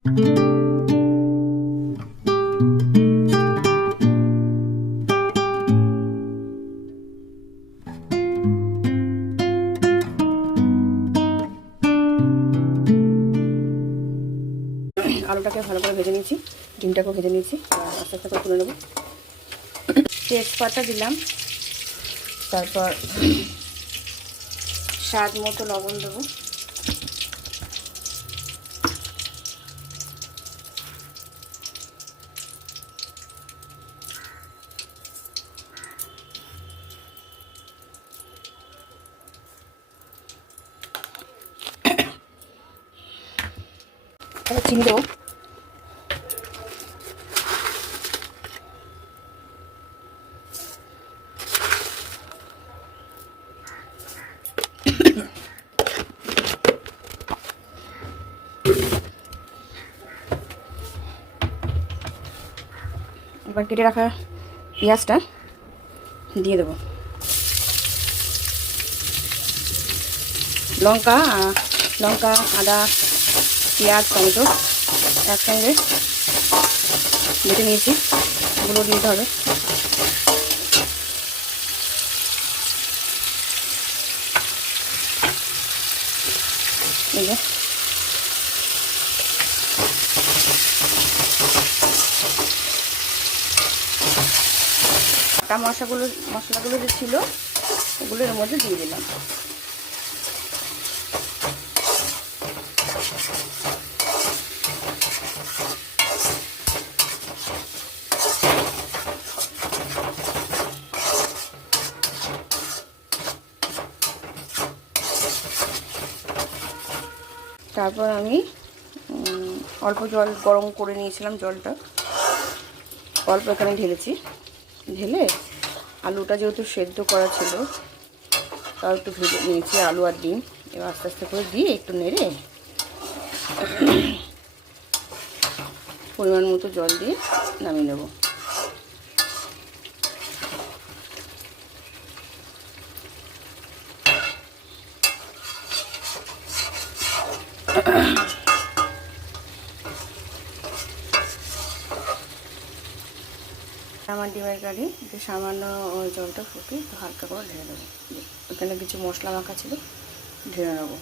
আলুটাকে ভালো করে ভেজে নিয়েছি, ডিমটাকেও ভেজে নিয়েছি, আস্তে আস্তে করে তুলে নেব। তেজপাতা দিলাম, তারপর স্বাদ মতো লবণ দেবো, চিনি দেবো, এবার কেটে রাখা পেঁয়াজটা দিয়ে দেবো, লঙ্কা আদা পেঁয়াজ টমেটো একসঙ্গে বেটে নিয়েছি, এগুলো দিতে হবে। এই যে আটা মশলাগুলো যে ছিল ওগুলো এর মধ্যে দিয়ে দিলাম। তারপর আমি অল্প জল গরম করে নিয়েছিলাম, জলটা অল্প এখানে ঢেলেছি, ঢেলে আলুটা যেহেতু সেদ্ধ করা ছিল তাও একটু ভেজে নিয়েছি, আলু আর ডিম। এবার আস্তে আস্তে করে দিয়ে একটু নেড়ে পরিমাণ মতো জল দিয়ে নামিয়ে নেব। আমার ডিমের কারি সামান্য ওই জলটা ফুটে হালকা করে ঢেলে দেবো, এখানে কিছু মশলা মাখা ছিল ঢেলে নেবো।